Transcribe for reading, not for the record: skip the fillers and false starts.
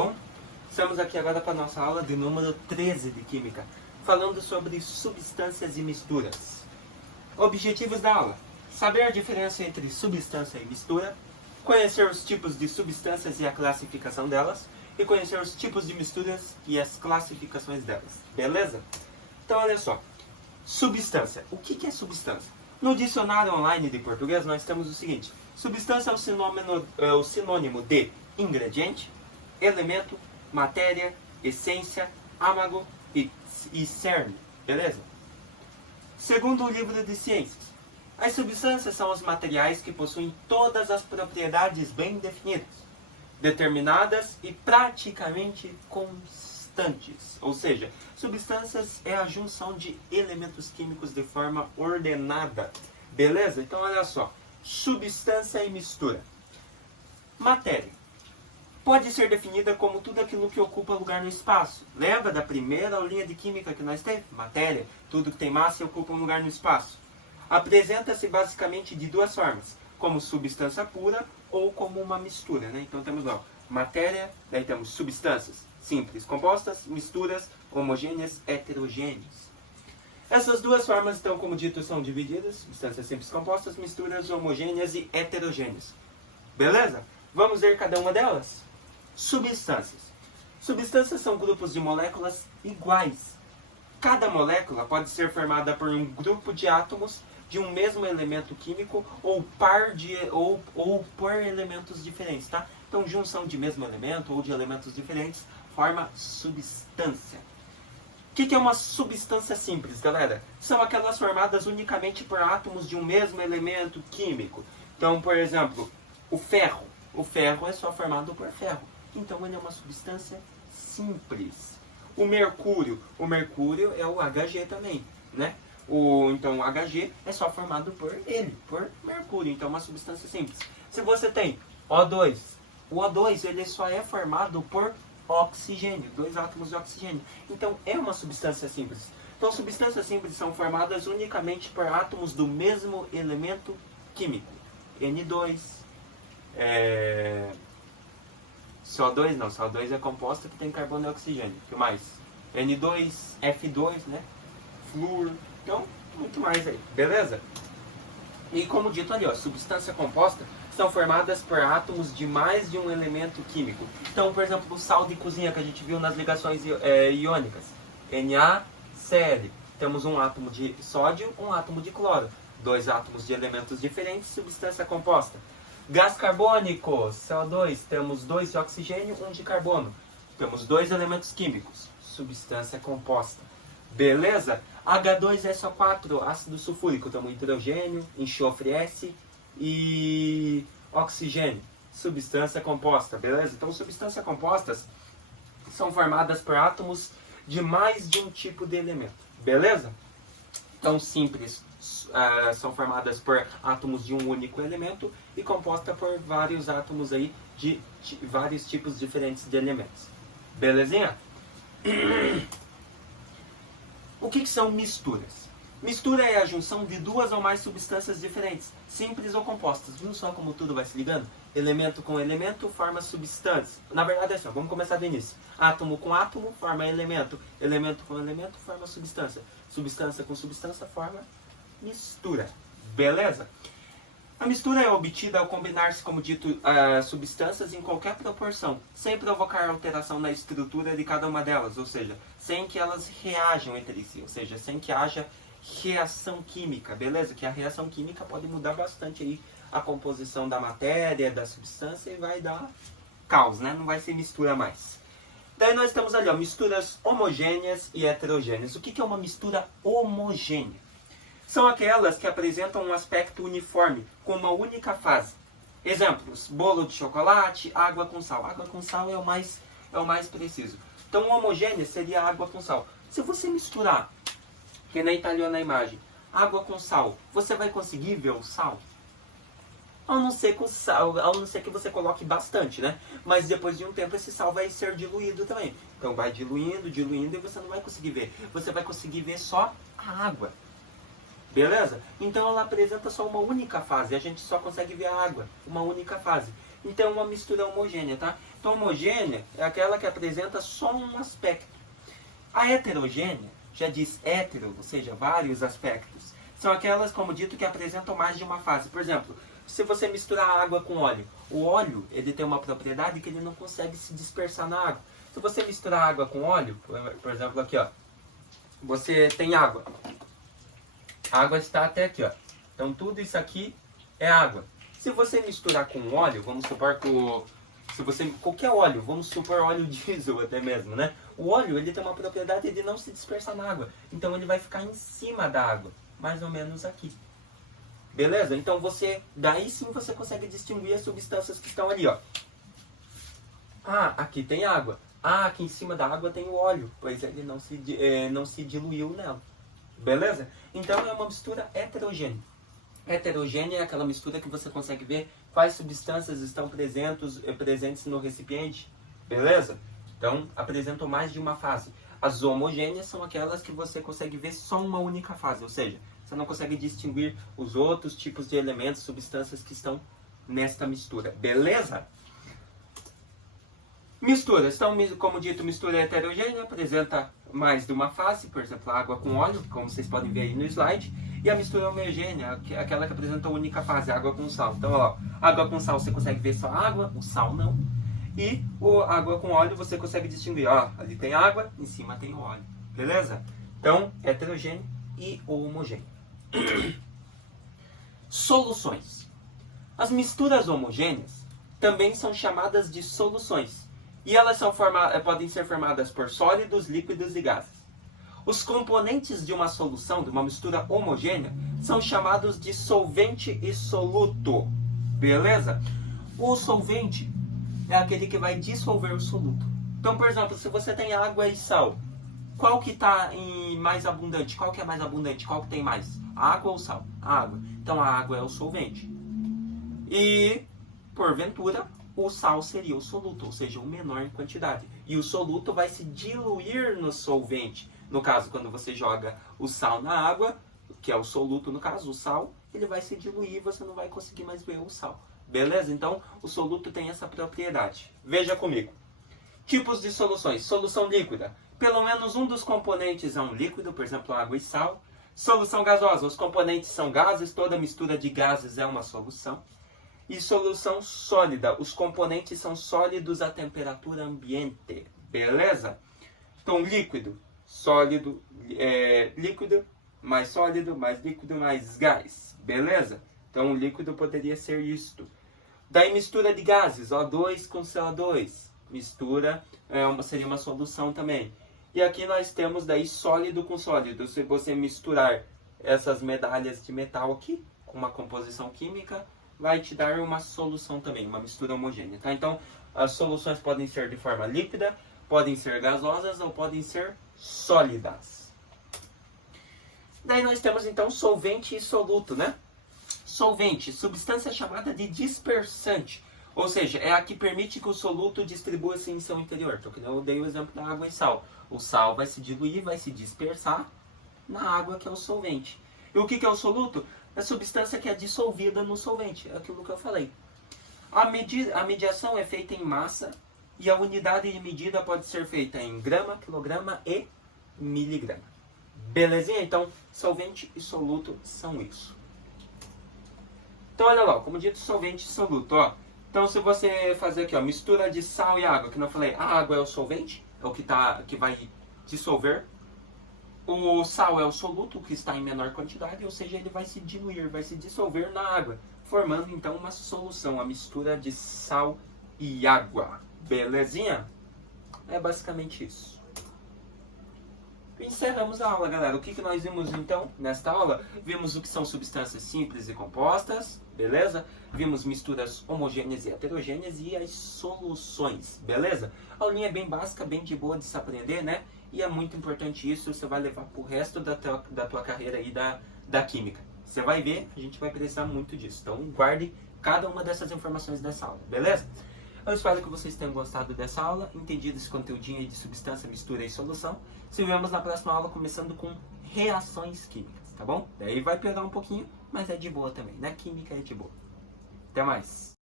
bom? Estamos aqui agora para a nossa aula de número 13 de Química, falando sobre substâncias e misturas. Objetivos da aula: saber a diferença entre substância e mistura, conhecer os tipos de substâncias e a classificação delas, e conhecer os tipos de misturas e as classificações delas. Beleza? Então olha só, substância. O que é substância? No dicionário online de português nós temos o seguinte: substância é o sinônimo de ingrediente, elemento, matéria, essência, âmago e cerne. Beleza? Segundo o livro de ciências, as substâncias são os materiais que possuem todas as propriedades bem definidas, determinadas e praticamente constantes. Ou seja, substâncias é a junção de elementos químicos de forma ordenada. Beleza? Então olha só, substância e mistura. Matéria pode ser definida como tudo aquilo que ocupa lugar no espaço. Lembra da primeira aulinha de química que nós teve? Matéria, tudo que tem massa e ocupa um lugar no espaço. Apresenta-se basicamente de duas formas, como substância pura ou como uma mistura, né? Então temos lá matéria, daí temos substâncias simples, compostas, misturas, homogêneas, heterogêneas. Essas duas formas, então, como dito, são divididas: substâncias simples, compostas, misturas, homogêneas e heterogêneas. Beleza? Vamos ver cada uma delas? Substâncias. Substâncias são grupos de moléculas iguais. Cada molécula pode ser formada por um grupo de átomos de um mesmo elemento químico ou por elementos diferentes, tá? Então, junção de mesmo elemento ou de elementos diferentes forma substância. O que é uma substância simples, galera? São aquelas formadas unicamente por átomos de um mesmo elemento químico. Então, por exemplo, o ferro. O ferro é só formado por ferro. Então ele é uma substância simples. O mercúrio é o Hg também, né? Então o Hg é só formado por mercúrio. Então é uma substância simples. Se você tem O2, o O2 ele só é formado por oxigênio, dois átomos de oxigênio. Então é uma substância simples. Então substâncias simples são formadas unicamente por átomos do mesmo elemento químico. N2, CO2 não, CO2 é composta que tem carbono e oxigênio. O que mais? N2, F2, né? Flúor. Então, muito mais aí, beleza? E como dito ali, ó, substância composta são formadas por átomos de mais de um elemento químico. Então, por exemplo, o sal de cozinha que a gente viu nas ligações iônicas, NaCl. Temos um átomo de sódio, um átomo de cloro. Dois átomos de elementos diferentes, substância composta. Gás carbônico, CO2, temos 2 de oxigênio, 1 de carbono. Temos 2 elementos químicos, substância composta. Beleza? H2SO4, ácido sulfúrico, temos hidrogênio, enxofre S e oxigênio, substância composta. Beleza? Então, substâncias compostas são formadas por átomos de mais de um tipo de elemento. Beleza? Então, simples são formadas por átomos de um único elemento e composta por vários átomos aí de vários tipos diferentes de elementos. Belezinha? O que são misturas? Mistura é a junção de duas ou mais substâncias diferentes, simples ou compostas. Viu só como tudo vai se ligando? Elemento com elemento forma substância. Na verdade é assim, vamos começar do início. Átomo com átomo forma elemento. Elemento com elemento forma substância. Substância com substância forma mistura. Beleza? A mistura é obtida ao combinar-se, como dito, substâncias em qualquer proporção, sem provocar alteração na estrutura de cada uma delas, ou seja, sem que elas reajam entre si, ou seja, sem que haja reação química, beleza? Que a reação química pode mudar bastante aí a composição da matéria, da substância, e vai dar caos, né? Não vai ser mistura mais. Daí nós temos ali, ó, misturas homogêneas e heterogêneas. O que é uma mistura homogênea? São aquelas que apresentam um aspecto uniforme, com uma única fase. Exemplos: bolo de chocolate, água com sal. Água com sal é o mais preciso. Então, homogênea seria água com sal. Se você misturar, que nem está ali na imagem, água com sal, você vai conseguir ver o sal? Ao não ser que você coloque bastante, né? Mas depois de um tempo esse sal vai ser diluído também. Então vai diluindo e você não vai conseguir ver. Você vai conseguir ver só a água. Beleza? Então ela apresenta só uma única fase. A gente só consegue ver a água, uma única fase. Então é uma mistura homogênea, tá? Então, homogênea é aquela que apresenta só um aspecto. A heterogênea, já diz hétero, ou seja, vários aspectos, são aquelas, como dito, que apresentam mais de uma fase. Por exemplo, se você misturar água com óleo, o óleo ele tem uma propriedade que ele não consegue se dispersar na água. Se você misturar água com óleo, por exemplo aqui, ó, você tem água. A água está até aqui, ó. Então tudo isso aqui é água. Se você misturar com óleo, vamos supor que qualquer óleo, vamos supor óleo diesel até mesmo, né? O óleo ele tem uma propriedade de não se dispersar na água. Então ele vai ficar em cima da água, mais ou menos aqui. Beleza? Então daí sim você consegue distinguir as substâncias que estão ali, ó. Ah, aqui tem água. Ah, aqui em cima da água tem o óleo, pois ele não se diluiu nela. Beleza? Então é uma mistura heterogênea. Heterogênea é aquela mistura que você consegue ver quais substâncias estão presentes no recipiente. Beleza? Então apresentam mais de uma fase. As homogêneas são aquelas que você consegue ver só uma única fase, ou seja, você não consegue distinguir os outros tipos de elementos, substâncias que estão nesta mistura. Beleza? Misturas. Então, como dito, mistura heterogênea apresenta mais de uma fase, por exemplo, água com óleo, como vocês podem ver aí no slide. E a mistura homogênea, aquela que apresenta a única fase, água com sal. Então, ó, água com sal você consegue ver só água, o sal não. E água com óleo você consegue distinguir, ó, ali tem água, em cima tem óleo. Beleza? Então, heterogênea e homogênea. Soluções. As misturas homogêneas também são chamadas de soluções. E elas podem ser formadas por sólidos, líquidos e gases. Os componentes de uma solução, de uma mistura homogênea, são chamados de solvente e soluto. Beleza? O solvente é aquele que vai dissolver o soluto. Então, por exemplo, se você tem água e sal, qual que está mais abundante? Qual que é mais abundante? Qual que tem mais? A água ou o sal? A água. Então, a água é o solvente. E, porventura, o sal seria o soluto, ou seja, o menor em quantidade. E o soluto vai se diluir no solvente. No caso, quando você joga o sal na água, que é o soluto no caso, o sal, ele vai se diluir e você não vai conseguir mais ver o sal. Beleza? Então, o soluto tem essa propriedade. Veja comigo. Tipos de soluções. Solução líquida. Pelo menos um dos componentes é um líquido, por exemplo, água e sal. Solução gasosa. Os componentes são gases, toda mistura de gases é uma solução. E solução sólida. Os componentes são sólidos à temperatura ambiente. Beleza? Então, líquido, sólido, líquido, mais líquido, mais gás. Beleza? Então, o líquido poderia ser isto. Daí, mistura de gases, O2 com CO2. Mistura seria uma solução também. E aqui nós temos daí sólido com sólido. Se você misturar essas medalhas de metal aqui, com uma composição química, vai te dar uma solução também, uma mistura homogênea. Tá? Então, as soluções podem ser de forma líquida, podem ser gasosas ou podem ser sólidas. Daí nós temos então solvente e soluto, né? Solvente, substância chamada de dispersante. Ou seja, é a que permite que o soluto distribua-se em seu interior. Então, eu dei o exemplo da água e sal. O sal vai se diluir, vai se dispersar na água, que é o solvente. E o que é o soluto? É a substância que é dissolvida no solvente. É aquilo que eu falei. A mediação é feita em massa e a unidade de medida pode ser feita em grama, quilograma e miligrama. Belezinha? Então, solvente e soluto são isso. Então, olha lá, como dito, solvente e soluto, ó. Então, se você fazer aqui, ó, mistura de sal e água, que não falei, a água é o solvente, é o que vai dissolver. O sal é o soluto, que está em menor quantidade, ou seja, ele vai se diluir, vai se dissolver na água, formando então uma solução, a mistura de sal e água. Belezinha? É basicamente isso. Encerramos a aula, galera. O que nós vimos então nesta aula? Vimos o que são substâncias simples e compostas, beleza? Vimos misturas homogêneas e heterogêneas e as soluções, beleza? A aulinha é bem básica, bem de boa de se aprender, né? E é muito importante isso, você vai levar pro resto da tua carreira aí da química. Você vai ver, a gente vai precisar muito disso. Então guarde cada uma dessas informações dessa aula, beleza? Eu espero que vocês tenham gostado dessa aula, entendido esse conteúdinho aí de substância, mistura e solução. Se vemos na próxima aula, começando com reações químicas, tá bom? Daí vai pegar um pouquinho, mas é de boa também, né? Química é de boa. Até mais!